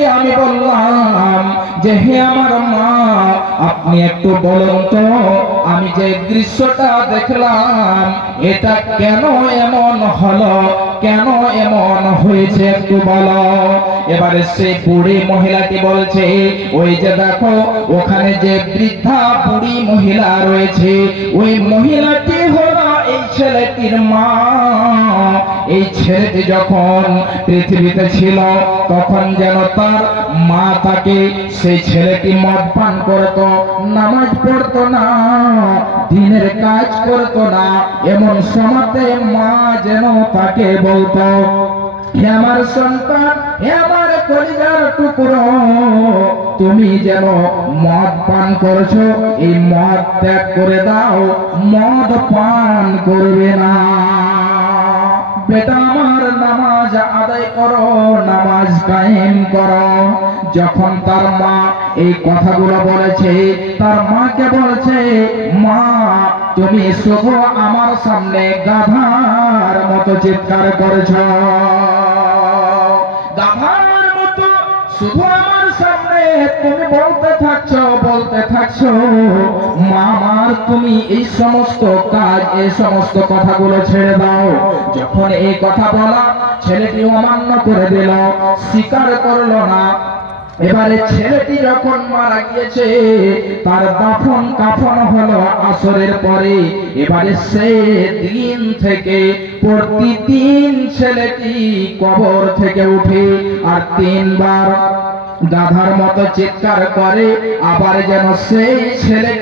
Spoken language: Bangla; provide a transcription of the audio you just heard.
মহিলাটিকে আমি বললাম যে হে আমার মা, আপনি একটু বলুন তো আমি যে দৃশ্যটা দেখলাম এটা কেন এমন হলো, কেন এমন হয়েছে একটু বলো। এবারে সেই বুড়ি মহিলাটি বলছে, ওই যে দেখো ওখানে যে বৃদ্ধা বুড়ি মহিলা রয়েছে, ওই মহিলাটি হলো এই ছেলেটির মা। এই ছেলেটি যখন পৃথিবীতে ছিল তখন যেন তার মা তাকে, সেই ছেলেটি মদ পান করতো, নামাজ পড়তো না, দিনের কাজ করতো না, এমন সময়তে মা যেন তাকে বলতো, হে আমার সন্তান, হে আমার কলিজার টুকরো, তুমি যেন মদ পান করছো, এই মদ ত্যাগ করে দাও, মদ পান করবে না। বেটা আমার নামাজ আদায় করো, নামাজ কায়েম করো। যখন তার মা এই কথাগুলো বলেছে, তার মাকে বলছে, মা তুমি শুধু আমার সামনে গাধার মতো চিৎকার করেছো, গাধার মতো শুধু আমার সামনে তুমি বলতে থাকছো, মা আমার তুমি এই সমস্ত কাজ, এই সমস্ত কথাগুলো ছেড়ে দাও। যখন এই কথা বলা, ছেলেটি অমান্য করে দিল, স্বীকার করলো না। এবারে ছেলেটি যখন মারা গিয়েছে, তার দাফন কাফন হলো আসরের পরে। এবারে সেই দিন থেকে প্রতিদিন ছেলেটি কবর থেকে উঠে আর 3 বার গাধার মতো চিৎকার করে, আবার যেন সেই ছেলে